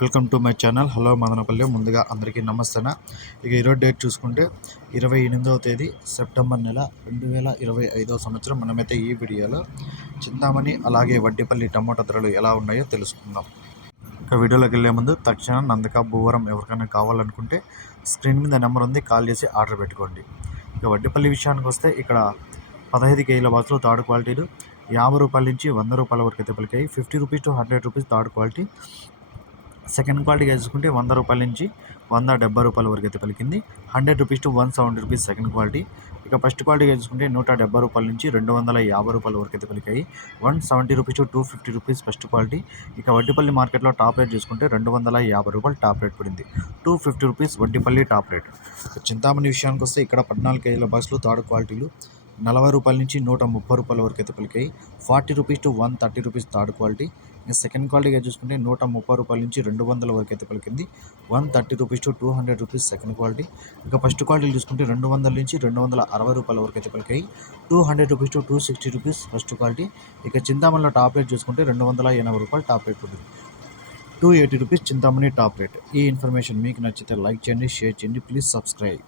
Welcome to my channel. Hello Madanapalle. ముందుగా అందరికీ నమస్తేన? ఇక ఈరోజు డేట్ చూసుకుంటే ఇరవై ఎనిమిదవ తేదీ సెప్టెంబర్ నెల రెండు వేల ఇరవై ఐదవ సంవత్సరం. మనమైతే ఈ వీడియోలో చింతామణి అలాగే వడ్డీపల్లి టమోటా ధరలు ఎలా ఉన్నాయో తెలుసుకుందాం. ఇక వీడియోలోకి వెళ్ళే ముందు తక్షణం నందక భూవరం ఎవరికైనా కావాలనుకుంటే స్క్రీన్ మీద నెంబర్ ఉంది కాల్ చేసి ఆర్డర్ పెట్టుకోండి. ఇక వడ్డీపల్లి విషయానికి వస్తే ఇక్కడ పదహైదు కేజీల బాక్సులు థర్డ్ క్వాలిటీలు యాభై రూపాయల నుంచి వంద రూపాయల వరకు అయితే పలికాయి. Fifty rupees to hundred rupees third quality. Second క్వాలిటీగా చూసుకుంటే వంద రూపాయల నుంచి వంద డెబ్బై రూపాయల వరకు అయితే పలికింది. Hundred rupees to one seventy rupees second quality. ఇక ఫస్ట్ క్వాలిటీగా చూసుకుంటే నూట డెబ్బై రూపాయల నుంచి రెండు వందల యాభై రూపాయల వరకు అయితే పలికాయి. One seventy rupees to two fifty rupees first quality. ఇక వడ్డీపల్లి మార్కెట్లో టాప్ రేట్ చూసుకుంటే రెండు వందల యాభై రూపాయలు టాప్ రేట్ పడింది. Two fifty rupees Vaddipalli top rate. Chintamani విషయానికి వస్తే ఇక్కడ పద్నాలుగు కేజీల బాక్సులు థర్డ్ క్వాలిటీలు. నలభై రూపాయల నుంచి నూట ముప్పై రూపాయల వరకు అయితే పలికాయి. Forty rupees to one thirty rupees third quality. ఇంకా సెకండ్ క్వాలిటీగా చూసుకుంటే నూట ముప్పై రూపాయల నుంచి రెండు వందల వరకు అయితే పలికింది. One thirty rupees to two hundred rupees second quality. ఇక ఫస్ట్ క్వాలిటీ చూసుకుంటే రెండు వందల నుంచి రెండు వందల అరవై రూపాయల వరకు అయితే పలికాయి. Two hundred rupees to two sixty rupees first quality. ఇక చింతామణిలో టాప్ రేట్ చూసుకుంటే రెండు వందల ఎనభై రూపాయలు టాప్ రేట్ ఉంటుంది. Two eighty rupees Chintamani top rate. ఈ ఇన్ఫర్మేషన్ మీకు నచ్చితే లైక్ చేయండి షేర్ చేయండి. Please subscribe.